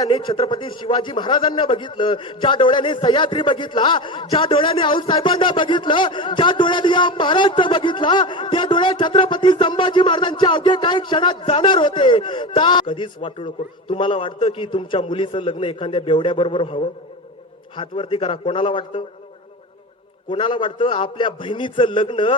डोळ्याने छत्रपती शिवाजी महाराजांना बघितलं ज्या डोळ्याने सह्याद्री बघितला ज्या डोळ्याने आऊसाहेबांना बघितलं ज्या डोळ्याने या महाराष्ट्र बघितला त्या डोळ्या छत्रपती संभाजी महाराजांच्या अवघे काही क्षणात जाणार होते. त्या कधीच वाटू नको. तुम्हाला वाटतं की तुमच्या मुलीचं लग्न एखाद्या बेवड्या बरोबर व्हावं? हातवरती करा. कोणाला वाटतं? कोणाला वाटतं? आपल्या बहिणीचं लग्न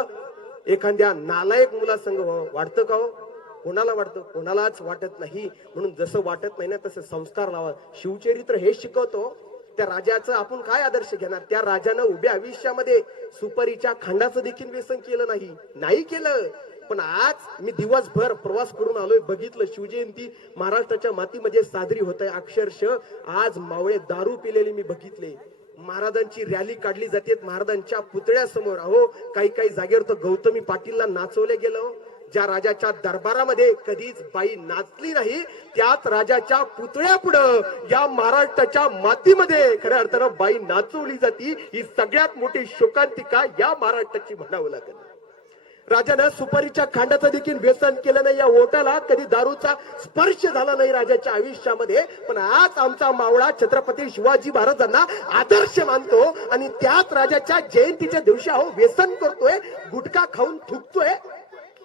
एखाद्या नालायक मुलासंग व्हावं? वाटतं का हो? कोणाला वाटतं? कोणालाच वाटत नाही. म्हणून जसं वाटत नाही ना तसं संस्कार लावा. शिवचरित्र हे शिकवतो. त्या राजाचं आपण काय आदर्श घेणार? त्या राजानं उभ्या आयुष्यामध्ये सुपारीच्या खांडाचं देखील व्यसन केलं नाही. नाही केलं. पण आज मी दिवसभर प्रवास करून आलोय. बघितलं शिवजयंती महाराष्ट्राच्या मातीमध्ये साजरी होत आहे अक्षरशः आज मावळे दारू पिलेले मी बघितले. महाराजांची रॅली काढली जाते. महाराजांच्या पुतळ्यासमोर. अहो काही काही जागेवर तर गौतमी पाटीलला नाचवले गेलं. ज्या राजाच्या दरबारामध्ये कधीच बाई नाचली नाही त्याच राजाच्या पुतळ्या पुढं या महाराष्ट्राच्या मातीमध्ये खऱ्या अर्थानं बाई नाचवली जाती ही सगळ्यात मोठी शोकांतिका या महाराष्ट्राची म्हणावं लागेल. राजानं सुपारीच्या खांडाचं देखील व्यसन केलं नाही या ओटाला कधी दारूचा स्पर्श झाला नाही राजाच्या आयुष्यामध्ये पण आज आमचा मावळा छत्रपती शिवाजी महाराजांना आदर्श मानतो आणि त्याच राजाच्या जयंतीच्या दिवशी अहो व्यसन करतोय गुटखा खाऊन थुकतोय.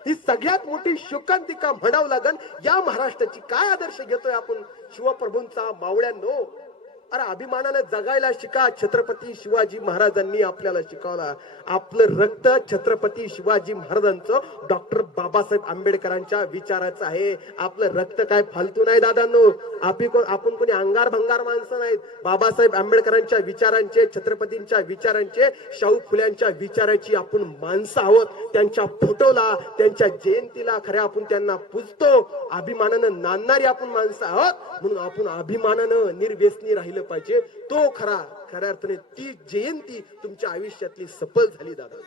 ही सगळ्यात मोठी शोकांतिका म्हणावं लागन. या महाराष्ट्राची काय आदर्श घेतोय आपण? शिवप्रभूंचा मावळ्यांनो अरे अभिमानाने जगायला शिका छत्रपती शिवाजी महाराजांनी आपल्याला शिकवला. आपलं रक्त छत्रपती शिवाजी महाराजांचं डॉक्टर बाबासाहेब आंबेडकरांच्या विचाराचं आहे. आपलं रक्त काय फालतू नाही दादांनो. को- आपण कोणी अंगार भंगार माणसं नाहीत. बाबासाहेब आंबेडकरांच्या विचारांचे छत्रपतींच्या विचारांचे शाहू फुल्यांच्या विचाराची आपण माणसं आहोत. त्यांच्या फोटोला त्यांच्या जयंतीला खऱ्या आपण त्यांना पूजतो. अभिमानानं नांदणारी आपण माणसं आहोत. म्हणून आपण अभिमानानं निर्व्यसनी राहिलो. पाहिजे. तो खरा खऱ्या अर्थाने ती जयंती तुमच्या आयुष्यातली सफल झाली दादा.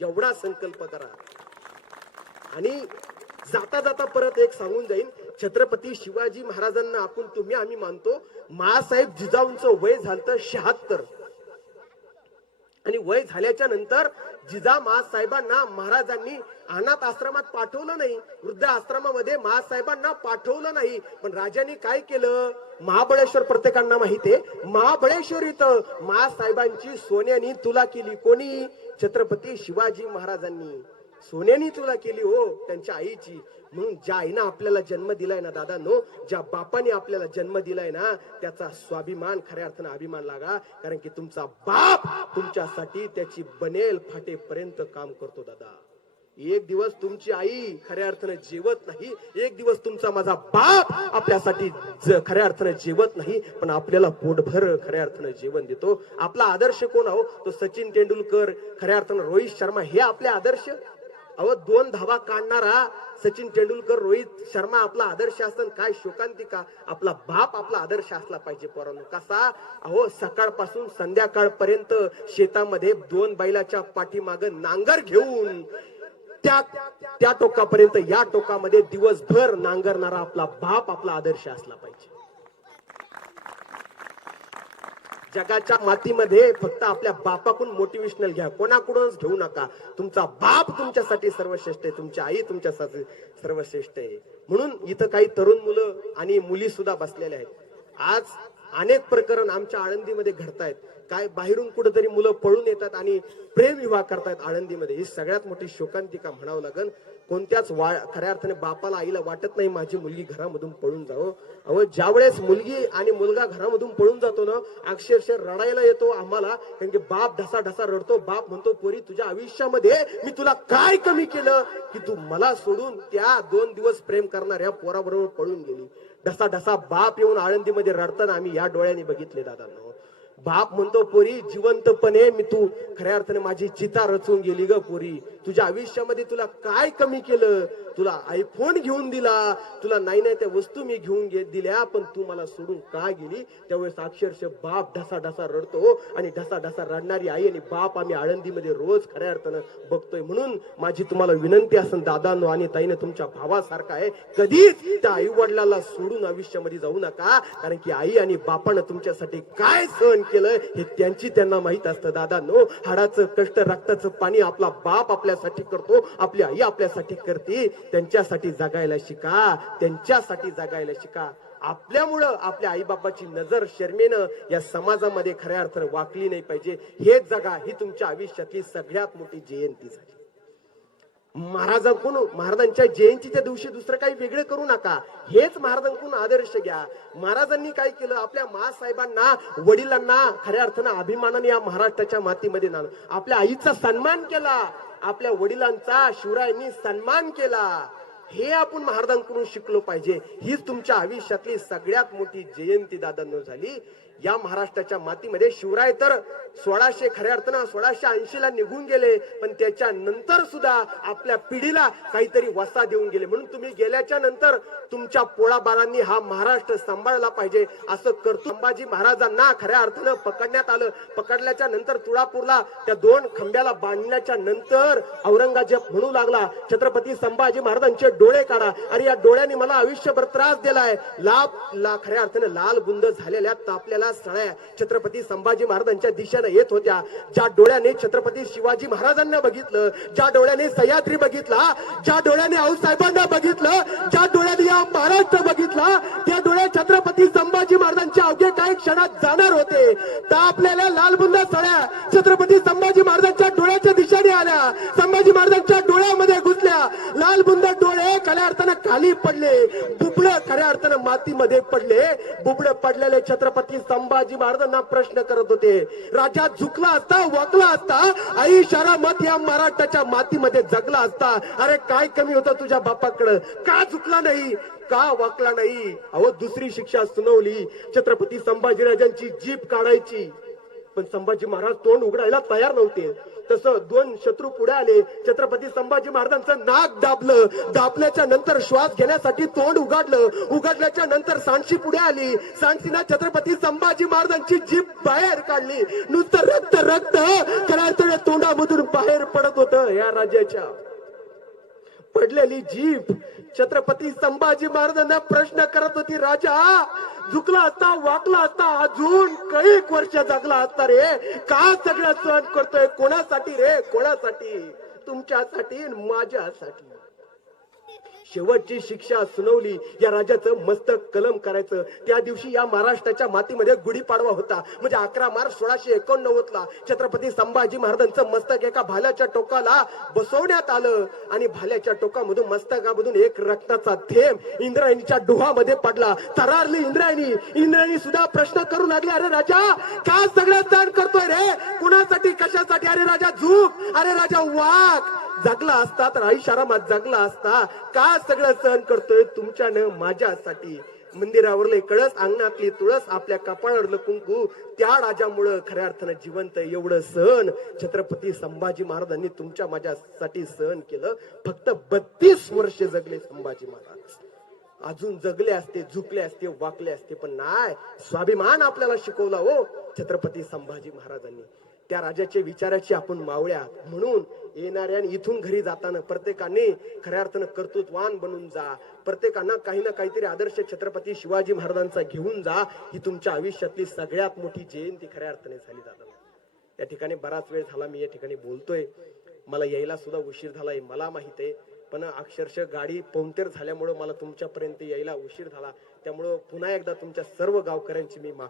एवढा संकल्प करा. आणि जाता जाता परत एक सांगून जाईन छत्रपती शिवाजी महाराजांना आपण तुम्ही आम्ही मानतो मासाहेब जिजाऊंचं वय झालं शहात्तर. आणि वय झाल्याच्यानंतर जिजा महासाहेबांना महाराजांनी अनाथ आश्रमात पाठवलं नाही. वृद्ध आश्रमामध्ये महासाहेबांना पाठवलं नाही. पण राजांनी काय केलं? महाबळेश्वर प्रत्येकांना माहिती आहे. महाबळेश्वर इथं महासाहेबांची सोन्यानी तुला केली कोणी? छत्रपती शिवाजी महाराजांनी. सोन्याने तुला केली हो त्यांच्या आईची. म्हणून ज्या आईनं आपल्याला जन्म दिलाय ना दादा नो ज्या बापाने आपल्याला जन्म दिलाय ना त्याचा स्वाभिमान खऱ्या अर्थानं अभिमान लागा. कारण की तुमचा बाप तुमच्यासाठी त्याची बनेल फाटेपर्यंत काम करतो दादा. एक दिवस तुमची आई खऱ्या अर्थानं जेवत नाही एक दिवस तुमचा माझा बाप आपल्यासाठी खऱ्या अर्थानं जेवत नाही पण आपल्याला पोटभर खऱ्या अर्थानं जेवण देतो. आपला आदर्श कोण आहो? तो सचिन तेंडुलकर. खऱ्या अर्थानं रोहित शर्मा हे आपले आदर्श? अहो दोन धावा काढणारा सचिन तेंडुलकर रोहित शर्मा आपला आदर्श असन काय शोकांतिका आपला बाप आपला आदर्श असला पाहिजे पोरांनो. कसा? अहो सकाळपासून संध्याकाळपर्यंत शेतामध्ये दोन बैलाच्या पाठीमाग नांगर घेऊन त्या त्या टोकापर्यंत या टोकामध्ये दिवसभर नांगरणारा आपला बाप आपला आदर्श असला पाहिजे. जगाच्या मातीमध्ये फक्त आपल्या बापाकडून मोटिवेशनल घ्या. कोणाकडूनच घेऊ नका. तुमचा बाप तुमच्यासाठी सर्वश्रेष्ठ आहे. तुमची आई तुमच्यासाठी सर्वश्रेष्ठ आहे. म्हणून इथं काही तरुण मुलं आणि मुली सुद्धा बसलेल्या आहेत. आज अनेक प्रकरण आमच्या आळंदीमध्ये घडतायत. काय बाहेरून कुठेतरी मुलं पळून येतात आणि प्रेम विवाह करतायत आळंदीमध्ये. ही सगळ्यात मोठी शोकांतिका म्हणावं लागेल कोणत्याच वा खऱ्या अर्थाने बापाला आईला वाटत नाही माझी मुलगी घरामधून पळून जावं. अहो ज्या वेळेस मुलगी आणि मुलगा घरामधून पळून जातो ना अक्षरशः रडायला येतो आम्हाला कारण की बाप ढसा ढसा रडतो. बाप म्हणतो पोरी तुझ्या आयुष्यामध्ये मी तुला काय कमी केलं की तू मला सोडून त्या दोन दिवस प्रेम करणाऱ्या पोराबरोबर पळून गेली? ढसा ढसा बाप येऊन आळंदीमध्ये रडताना आम्ही या डोळ्याने बघितले दादांना. बाप म्हणतो पोरी जिवंतपणे मी तू खऱ्या अर्थाने माझी चिता रचून गेली ग पोरी. तुझ्या आयुष्यामध्ये तुला काय कमी केलं? तुला आयफोन घेऊन दिला. तुला नाही नाही त्या वस्तू मी घेऊन घे दिल्या पण तू मला सोडून का गेली? त्यावेळेस अक्षरशः बाप ढसा ढसा रडतो आणि ढसा ढसा रडणारी आई आणि बाप आम्ही आळंदीमध्ये रोज खऱ्या अर्थानं बघतोय. म्हणून माझी तुम्हाला विनंती असेल दादांनो आणि ताईनं तुमच्या भावासारखा आहे. कधीच त्या आई वडिलाला सोडून आयुष्यामध्ये जाऊ नका. कारण की आई आणि बापानं तुमच्यासाठी काय सहन केलं हे त्यांची त्यांना माहीत असतं दादांनो. हाडाचं कष्ट रक्ताचं पाणी आपला बाप आपल्या आपल्यासाठी करतो आपली आई आपल्यासाठी करते त्यांच्यासाठी जगायला शिका त्यांच्यासाठी जगायला शिका. आपल्यामुळं आपल्या आईबापाची नजर शर्मेनं या समाजामध्ये खऱ्या अर्थानं वाकली नाही पाहिजे. हे जगा ही तुमच्या आयुष्यातली सगळ्यात मोठी जयंती झाली. महाराजांकून महाराजांच्या जयंतीच्या दिवशी दुसरं काही वेगळं करू नका. हेच महाराजांकून आदर्श घ्या. महाराजांनी काय केलं? आपल्या मासाहेबांना वडिलांना खऱ्या अर्थानं अभिमानाने या महाराष्ट्राच्या मातीमध्ये नाणं. आपल्या आईचा सन्मान केला. आपल्या वडिलांचा शिवरायांनी सन्मान केला. हे आपण महाराजांकडून शिकलो पाहिजे. हीच तुमच्या आयुष्यातली सगळ्यात मोठी जयंती दादांनो झाली. या महाराष्ट्राच्या मातीमध्ये शिवराय तर सोळाशे खऱ्या अर्थानं सोळाशे ऐंशी ला निघून गेले पण त्याच्या नंतर सुद्धा आपल्या पिढीला काहीतरी वसा देऊन गेले. म्हणून तुम्ही गेल्याच्यानंतर तुमच्या पोळाबारांनी हा महाराष्ट्र सांभाळला पाहिजे. असं करतो संभाजी महाराजांना खऱ्या अर्थानं पकडण्यात आलं. पकडल्याच्या नंतर तुळापूरला त्या दोन खंब्याला बांधण्याच्या नंतर औरंगजेब म्हणू लागला छत्रपती संभाजी महाराजांचे डोळे काढा. आणि या डोळ्यांनी मला आयुष्यभर त्रास दिलाय. लाभ ला खऱ्या अर्थानं लाल बुंद झालेल्या तापलेल्या सळ्या छत्रपती संभाजी महाराजांच्या दिशेनं येत होत्या. ज्या डोळ्याने छत्रपती शिवाजी महाराजांना बघितलं ज्या डोळ्याने सह्याद्री बघितला ज्या डोळ्याने आऊसाहेबांना बघितलं ज्या डोळ्याने या महाराष्ट्र बघितला त्या डोळ्या छत्रपती संभाजी महाराजांच्या अवघ्या काही क्षणात जाणार होते. तर आपल्याला लालबुंदा सळ्या छत्रपती संभाजी महाराजांच्या डोळ्याच्या आल्या. संभाजी महाराजांच्या डोळ्यामध्ये घुसल्या. लाल बुंद डोळे खऱ्या अर्थानं खाली पडले. बुबड खऱ्या अर्थानं मातीमध्ये पडले. बुबड पडलेले छत्रपती संभाजी महाराजांना प्रश्न करत होते. राजा झुकला असता वाकला असता आई शारा मत या महाराष्ट्राच्या मातीमध्ये जगला असता. अरे काय कमी होतं तुझ्या बापाकडं? का झुकला नाही? का वाकला नाही? अहो दुसरी शिक्षा सुनावली. छत्रपती संभाजीराजांची जीप काढायची. पण संभाजी महाराज तोंड उघडायला तयार नव्हते. तसं दोन शत्रू पुढे आले. छत्रपती संभाजी महाराजांचं नाक दाबलं. दाबल्याच्या नंतर श्वास घेण्यासाठी तोंड उघडलं. उघडल्याच्या नंतर सांडशी पुढे आली. सांडशीना छत्रपती संभाजी महाराजांची जीप बाहेर काढली. नुसतं रक्त रक्त खऱ्या तोंडामधून बाहेर पडत होतं या राज्याच्या. पडलेली जीभ. छत्रपती संभाजी महाराजांना प्रश्न करत होती राजा झुकला असता वाकला असता अजून कैक वर्ष जगला असता रे? का सगळं सहन करतोय? कोणासाठी रे? कोणासाठी? तुमच्यासाठी माझ्यासाठी. शेवटची शिक्षा सुनावली. या राजाचं मस्तक कलम करायचं. त्या दिवशी या महाराष्ट्राच्या मातीमध्ये गुढीपाडवा होता. म्हणजे अकरा मार्च सोळाशे एकोणनव्वद ला छत्रपती संभाजी महाराजांचं मस्तक एका भाल्याच्या टोकाला बसवण्यात आलं. आणि भाल्याच्या टोकामधून मस्तकामधून एक रक्ताचा थेंब इंद्रायणीच्या डोहामध्ये पडला. तरारली इंद्रायणी. इंद्रायणी सुद्धा प्रश्न करू लागले. अरे राजा का सगळं दान करतोय रे? कुणासाठी कशासाठी? अरे राजा झूक अरे राजा वाघ. जगला असता तर आईशारामात आरामात जगला असता. का सगळं सहन करतोय? तुमच्यानं माझ्यासाठी. मंदिरावरले कळस अंगणातली तुळस आपल्या कपाळावरलं कुंकू. त्या राजामुळं खऱ्या अर्थानं जिवंत एवढं सहन. छत्रपती संभाजी महाराजांनी तुमच्या माझ्यासाठी सहन केलं. फक्त बत्तीस वर्ष जगले संभाजी महाराज. अजून जगले असते झुकले असते वाकले असते पण नाही स्वाभिमान आपल्याला शिकवला हो छत्रपती संभाजी महाराजांनी. त्या राजाच्या विचाराची आपण मावळ्या म्हणून येणाऱ्या आणि इथून घरी जाताना प्रत्येकाने खऱ्या अर्थानं कर्तृत्वान बनून जा. प्रत्येकानं काही ना काहीतरी आदर्श छत्रपती शिवाजी महाराजांचा घेऊन जा. ही तुमच्या आयुष्यातली सगळ्यात मोठी जयंती खऱ्या अर्थाने झाली जातात त्या ठिकाणी बराच वेळ झाला मी या ठिकाणी बोलतोय. मला यायला सुद्धा उशीर झालाय मला माहीत आहे. पण अक्षरशः गाडी पवतेर झाल्यामुळं मला तुमच्यापर्यंत यायला उशीर झाला. त्यामुळं पुन्हा एकदा तुमच्या सर्व गावकऱ्यांची मी माफी